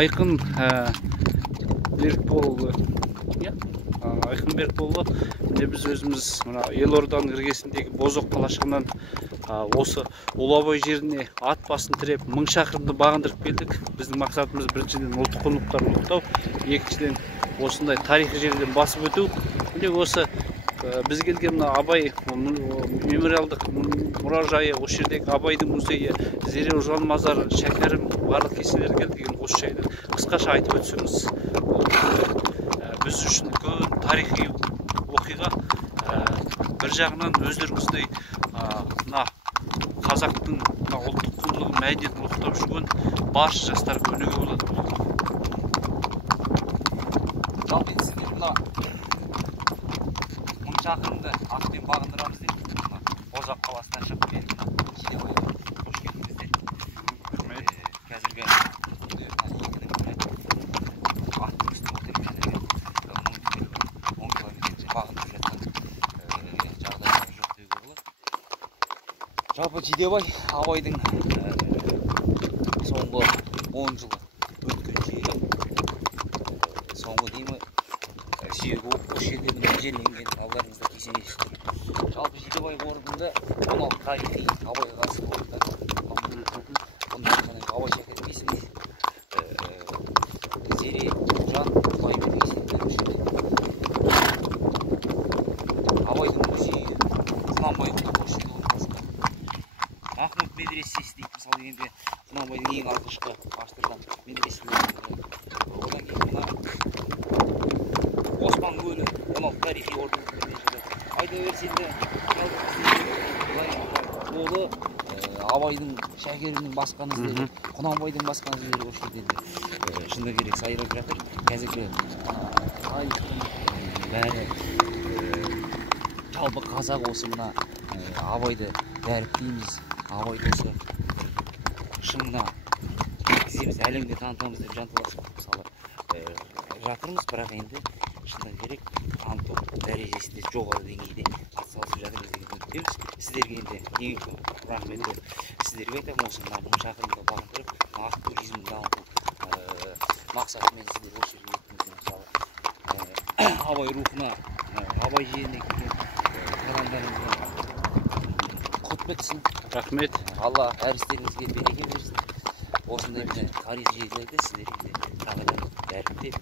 Айқын Берікболұлы. Айқын Берікболұлы. Біз өзіміз Елорданың іргесіндегі Бозоқ қалашығынан осы Ұлы Абай жеріне ат басын тіреп 1000 шақырымды бағындырып келдік. Біздің мақсатымыз біріншіден ұлттық құндылықтарды ұлықтау, екіншіден осындай тарихи жерден басып өту. Міне осы біз келген Абай мемориалдық мұражайы, осы жердегі Абайдың музейі, Зере Жан мазары, шәкәрім барлық кеселер келді деген осы жайды қысқаша айтып өтсеңіз. Біз үшін үлкен тарихи оқиға. Бір жағынан өздеріңіздей қазақтың ұлттық құндылығын, мәдениетін ұлықтап жүрген барша жастарға өнеге болады. Жалпы сіздер мына 1000 шақырымды атпен бағындырамыз деп Бозоқ қаласынан шығып келдік. Қош келдіңіздер. Қазіргі аттың үстінде отырып қазіргі 10 километр бағындырып жатқан жағдайлар жоқ деуге болады. Жалпы Жидебай Абайдың соңғы 10 жылы өткен жері, соңғы деймі сүйегі осы жерде жерленген алдарыңызда кесенесі тұр. Жалпы Жидебай орнында 16 тарихи Абайға қатысты орындар. Бұнда Абай шәкәрім есімі, Зере Жан Құлайберді есімдер үшінде. Абайдың музейі, Құнанбайдың осы жерде орналасқан. Ахмет медресесі дейді, мысалы дегенде Құнанбайдың ең алғашқы аштырған медреселерінің бірі. Одан кейін мына Осман көлі 16 тарихи орындардың бірінен жатыр. Айта берсенде Олы Абайдың шәкәрімнің басқан іздері, Құнанбайдың басқан іздері осы жерде шынында керек сайрап жатыр. Қазіргі тарихтың бәрі жалпы қазақ осы мына Абайды дәріптейміз. Абайды осы шыңына жеткіземіз, әлемге танытамыз деп жанталасып мысалы жатырмыз, бірақ енді шынында керек таныту дәрежесінде жоғары деңгейде атсалысып жатырмыз деген үміттеміз. Сіздерге енді ең көп рахметті сіздерге айтамын. Осы 1000 шақырымды бағындырып, ақ туризмді дамыту мақсатымен сіздер осы жерге өттіңіздер. Мысалы Абай рухына, Абай жеріне келген адамдарымызға құт бітсін. Рахмет. Алла әр істеріңізге береке берсін. Осындай тарихи жерлерді сіздерге тағы да дәріптеп,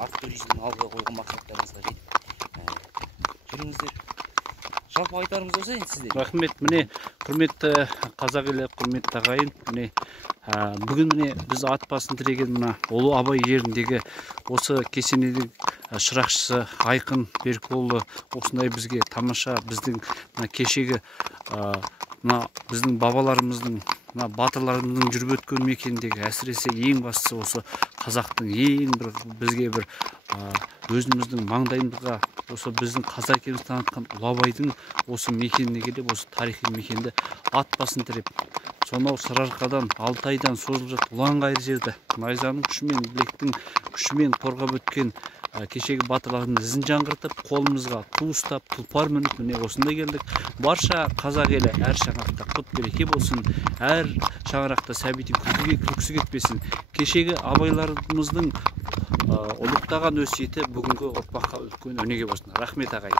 ат туризмін алдыға қойған мақсаттарыңызға жетіп жүріңіздер. Жалпы айтарымыз осы енді сіздер. Рахмет. Міне құрметті қазақ елі, құрметті ағайын, міне бүгін міне біз ат басын тіреген мына Ұлы Абай жеріндегі осы кесененің шырақшысы Айқын Берікболұлы осындай бізге тамаша біздің кешегі біздің бабаларымыздың, батырларымыздың жүріп өткен мекеніндегі әсіресе ең бастысы осы қазақтың ең бір бізге бір өзіміздің маңдайымызға осы біздің қазақ екенімізді танытқан Ұлы Абайдың осы мекеніне келіп, осы тарихи мекенді ат басын тіреп, сонау Сарыарқадан, Алтайдан созылып жатқан ұлан ғайыр жерді найзаның күшімен, білектің күшімен қорғап өткен кешегі батырлардың ізін жаңғыртып, қолымызға ту ұстап, тұлпар мініп, міне осында келдік. Барша қазақ елі әр шаңырақта құт береке болсын, әр шаңырақта сәбидің күлкісі кетпесін. Кешегі абайларымыздың ұлықтаған өсиеті бүгінгі ұрпаққа үлкен өнеге болсын. Рахмет ағайын.